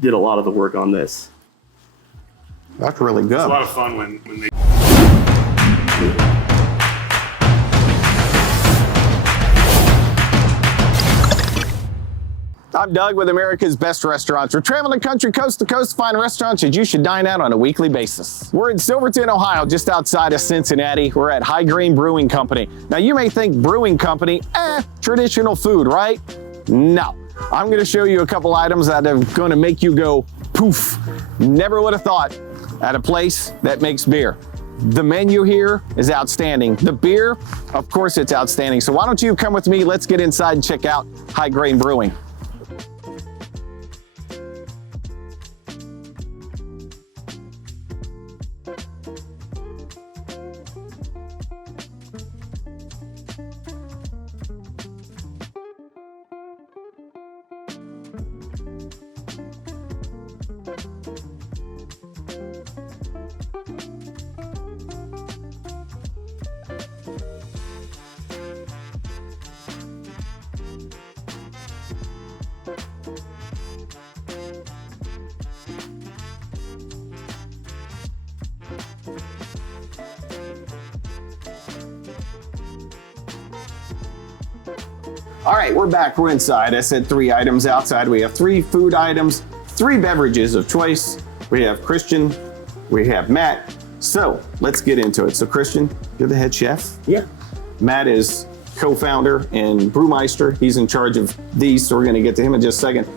did a lot of the work on this. That's really good. It's a lot of fun when they. I'm Doug with America's Best Restaurants. We're traveling the country coast to coast to find restaurants that you should dine at on a weekly basis. We're in Silverton, Ohio, just outside of Cincinnati. We're at High Grain Brewing Company. Now you may think brewing company, traditional food, right? No. I'm gonna show you a couple items that are gonna make you go poof. Never would have thought at a place that makes beer. The menu here is outstanding. The beer, of course it's outstanding. So why don't you come with me? Let's get inside and check out High Grain Brewing. All right, we're back, we're inside. I said 3 items outside. We have 3 food items, 3 beverages of choice. We have Christian, we have Matt. So let's get into it. So Christian, you're the head chef? Yeah. Matt is co-founder and brewmeister. He's in charge of these, so we're gonna get to him in just a second.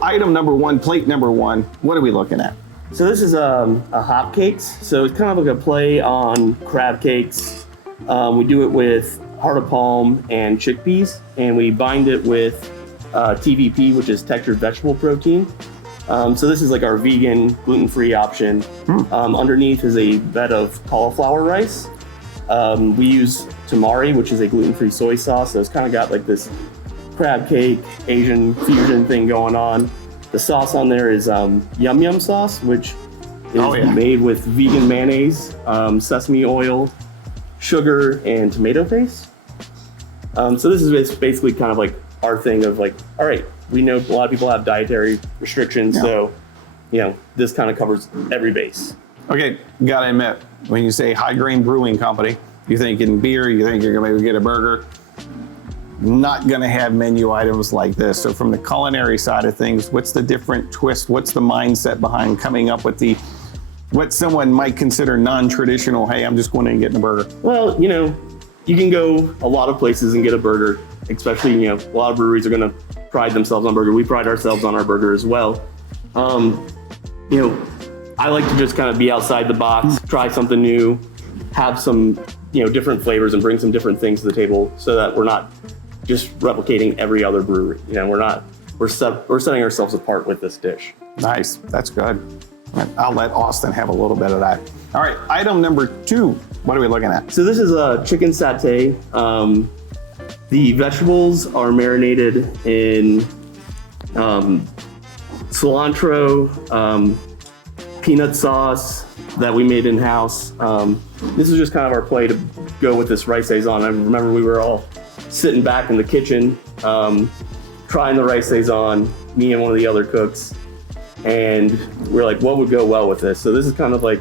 Item number 1, plate number 1, what are we looking at? So this is a hop cakes. So it's kind of like a play on crab cakes. We do it with heart of palm and chickpeas, and we bind it with TVP, which is textured vegetable protein. So this is like our vegan, gluten-free option. Underneath is a bed of cauliflower rice. We use tamari, which is a gluten-free soy sauce. So it's kind of got like this crab cake, Asian fusion thing going on. The sauce on there is Yum Yum sauce, which is made with vegan mayonnaise, sesame oil, sugar, and tomato paste. So this is basically kind of like our thing of like, all right, we know a lot of people have dietary restrictions, so this kind of covers every base. Okay, gotta admit, when you say High Grain Brewing Company, you're thinking beer, you think you're gonna maybe get a burger. Not gonna have menu items like this. So from the culinary side of things, what's the different twist? What's the mindset behind coming up with what someone might consider non-traditional, hey, I'm just going and getting a burger? Well, you can go a lot of places and get a burger, especially, a lot of breweries are gonna pride themselves on burger. We pride ourselves on our burger as well. I like to just kind of be outside the box, try something new, have some, different flavors and bring some different things to the table so that we're not just replicating every other brewery. We're setting ourselves apart with this dish. Nice, that's good. I'll let Austin have a little bit of that. All right, item number 2, what are we looking at? So this is a chicken satay. The vegetables are marinated in cilantro, peanut sauce that we made in-house. This is just kind of our play to go with this rice saison. I remember we were all sitting back in the kitchen, trying the rice saison, me and one of the other cooks, and we're like, what would go well with this? So this is kind of like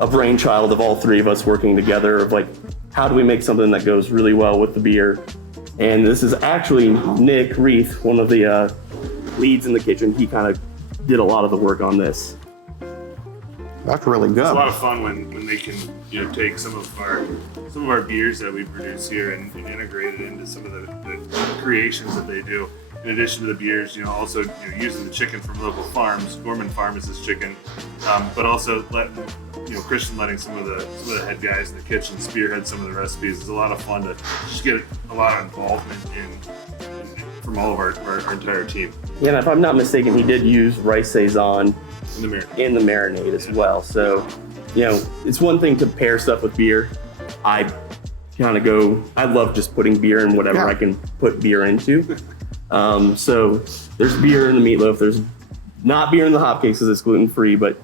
a brainchild of all 3 of us working together of like, how do we make something that goes really well with the beer? And this is actually Nick Reith, one of the leads in the kitchen. He kind of did a lot of the work on this. That's really good. It's a lot of fun when they can take some of our beers that we produce here and integrate it into some of the creations that they do. In addition to the beers, also using the chicken from local farms. Gorman Farm is this chicken, but also Christian letting some of the head guys in the kitchen spearhead some of the recipes. It's a lot of fun to just get a lot of involvement from all of our entire team. Yeah, and if I'm not mistaken, he did use rice saison in the marinade as well. So, it's one thing to pair stuff with beer. I love just putting beer in whatever I can put beer into. So there's beer in the meatloaf. There's not beer in the hotcakes because it's gluten-free, but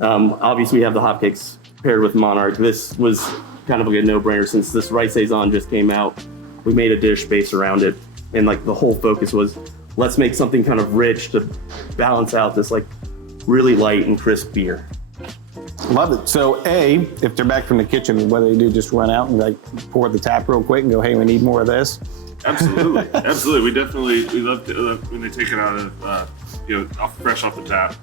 obviously we have the hotcakes paired with Monarch. This was kind of like a no-brainer since this rice saison just came out. We made a dish based around it, and like the whole focus was let's make something kind of rich to balance out this like really light and crisp beer. Love it. So if they're back from the kitchen, what do they do? Just run out and like pour the tap real quick and go, hey, we need more of this? Absolutely, absolutely. We love to, when they take it out of, fresh off the tap,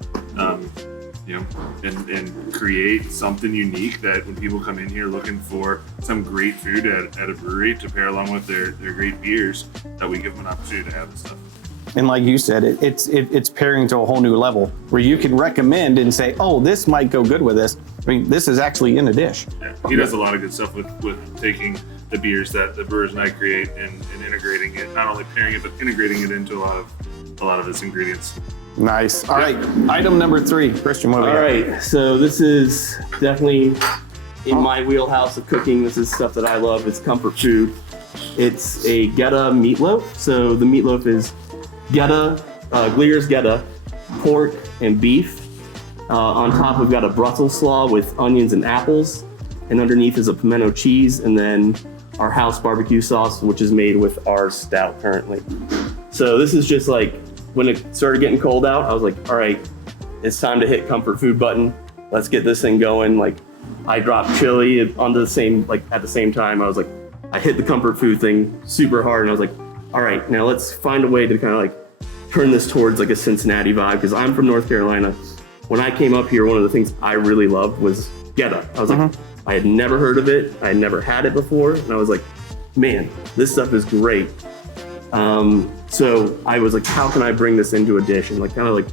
and create something unique that when people come in here looking for some great food at a brewery to pair along with their great beers, that we give them an opportunity to have this stuff. And like you said, it's pairing to a whole new level where you can recommend and say, oh, this might go good with this. I mean, this is actually in the dish. Yeah, he does a lot of good stuff with taking the beers that the brewers and I create and integrating it, not only pairing it, but integrating it into a lot of its ingredients. Nice. All right, item number 3, Christian, what do we got? All right, so this is definitely in my wheelhouse of cooking. This is stuff that I love. It's comfort food. It's a Ghetto Meatloaf. So the meatloaf is Glier's Ghetto, pork and beef. On top we've got a Brussels slaw with onions and apples, and underneath is a pimento cheese, and then our house barbecue sauce, which is made with our stout currently. So this is just like, when it started getting cold out, I was like, all right, it's time to hit comfort food button. Let's get this thing going. Like, I dropped chili onto the same, like at the same time. I was like, I hit the comfort food thing super hard, and I was like, all right, now let's find a way to kind of like turn this towards like a Cincinnati vibe, because I'm from North Carolina. When I came up here, one of the things I really loved was Ghetto. I was like, I had never heard of it. I had never had it before. And I was like, man, this stuff is great. So I was like, how can I bring this into a dish and like kind of like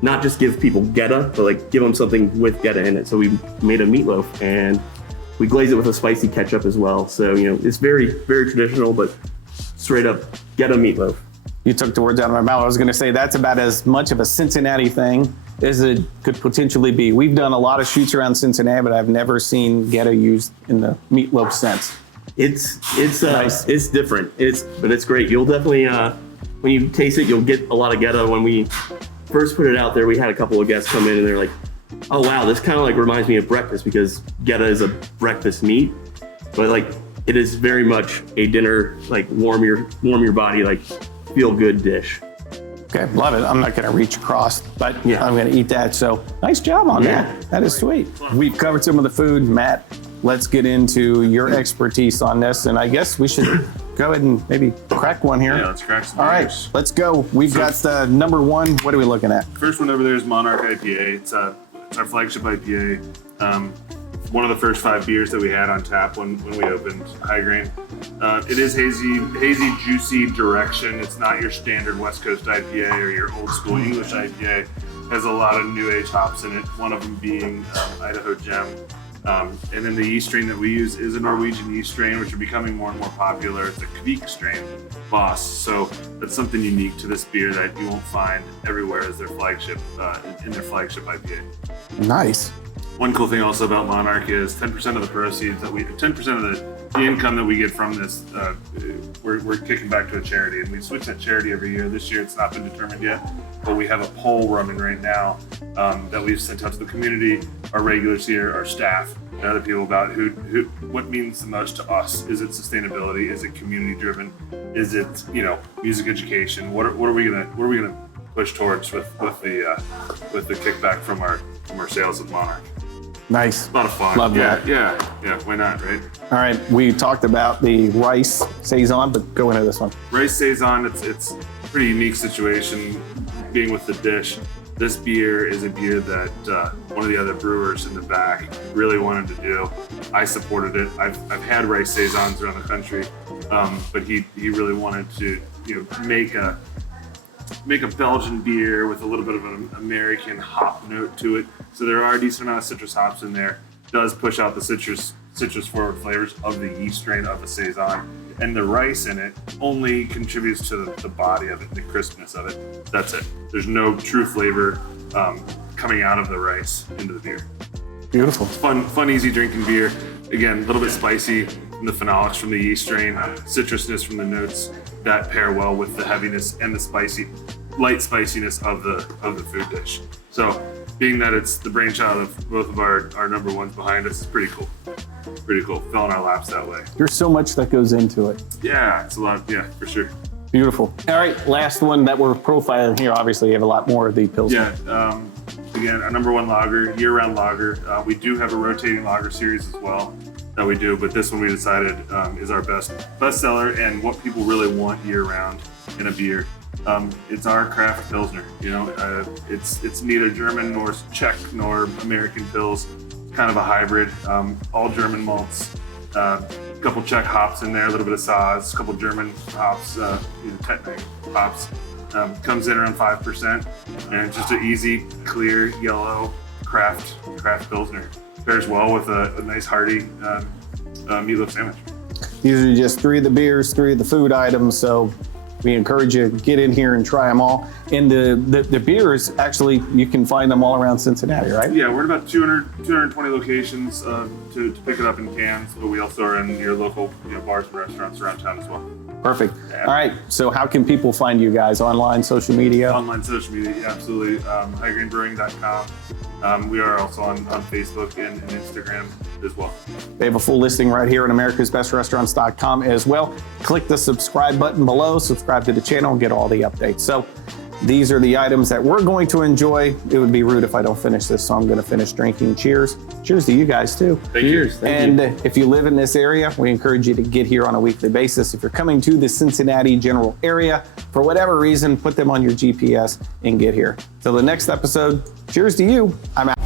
not just give people Ghetto, but like give them something with Ghetto in it. So we made a meatloaf and we glaze it with a spicy ketchup as well. So, it's very, very traditional, but straight up Ghetto Meatloaf. You took the words out of my mouth. I was going to say that's about as much of a Cincinnati thing as it could potentially be. We've done a lot of shoots around Cincinnati, but I've never seen Ghetto used in the meatloaf sense. It's Nice. It's different. But it's great. You'll definitely when you taste it, you'll get a lot of Ghetto. When we first put it out there, we had a couple of guests come in and they're like, "Oh wow, this kind of like reminds me of breakfast," because Ghetto is a breakfast meat, but like it is very much a dinner, like warm your body, like feel good dish. Okay, love it. I'm not going to reach across, but Yeah. I'm going to eat that. So nice job on Yeah. that. That is sweet. We've covered some of the food. Matt, let's get into your expertise on this. And I guess we should go ahead and maybe crack one here. Yeah, let's crack some All right, beers. let's go. We've got the number 1. What are we looking at? First one over there is Monarch IPA. It's our flagship IPA. One of the first 5 beers that we had on tap when we opened High Grain. It is hazy, juicy direction. It's not your standard West Coast IPA or your old school English IPA. It has a lot of new age hops in it, one of them being Idaho Gem. And then the yeast strain that we use is a Norwegian yeast strain, which are becoming more and more popular. It's a Kvik strain, Boss. So that's something unique to this beer that you won't find everywhere as their flagship, in their flagship IPA. Nice. One cool thing also about Monarch is 10% of the proceeds 10% of the income that we get from this, we're kicking back to a charity, and we switch that charity every year. This year it's not been determined yet, but we have a poll running right now that we've sent out to the community, our regulars here, our staff, and other people about what means the most to us. Is it sustainability? Is it community driven? Is it music education? What are we gonna push towards with the kickback from our sales of Monarch? Nice. A lot of fun. Love that. Yeah. Why not, right? All right, we talked about the rice saison, but go into this one. Rice saison. It's a pretty unique situation being with the dish. This beer is a beer that one of the other brewers in the back really wanted to do. I supported it. I've had rice saisons around the country, but he really wanted to make a Belgian beer with a little bit of an American hop note to it. So there are a decent amount of citrus hops in there. Does push out the citrus forward flavors of the yeast strain of a saison. And the rice in it only contributes to the body of it, the crispness of it. That's it. There's no true flavor coming out of the rice into the beer. Beautiful. Fun, easy drinking beer. Again, a little bit spicy from the phenolics from the yeast strain, citrusness from the notes that pair well with the heaviness and the light spiciness of the food dish. So, being that it's the brainchild of both of our number ones behind us, is pretty cool. Pretty cool. Fell in our laps that way. There's so much that goes into it. Yeah, it's a lot. Yeah, for sure. Beautiful. All right, last one that we're profiling here. Obviously, you have a lot more of the Pilsner. Yeah. Again, our number one lager, year-round lager. We do have a rotating lager series as well that we do, but this one we decided is our best seller and what people really want year-round in a beer. It's our craft Pilsner. You know, it's neither German nor Czech nor American Pils. It's kind of a hybrid. All German malts. A couple Czech hops in there, a little bit of Saaz, a couple German hops, Technic hops. Comes in around 5%, and it's just an easy, clear, yellow craft Pilsner. Pairs well with a nice hearty meatloaf sandwich. These are just 3 of the beers, 3 of the food items, so we encourage you to get in here and try them all. And the beers, actually, you can find them all around Cincinnati, right? Yeah, we're at about 220 locations to pick it up in cans, but we also are in your local bars and restaurants around town as well. Perfect. All right, so how can people find you guys? Online, social media? Online social media, yeah, absolutely. highgrainbrewing.com. We are also on Facebook and Instagram as well. They have a full listing right here at americasbestrestaurants.com as well. Click the subscribe button below, subscribe to the channel, and get all the updates. So these are the items that we're going to enjoy. It would be rude if I don't finish this, so I'm going to finish drinking. Cheers. Cheers to you guys too. Cheers. Thank you. If you live in this area, we encourage you to get here on a weekly basis. If you're coming to the Cincinnati general area, for whatever reason, put them on your GPS and get here. Till the next episode, cheers to you. I'm out.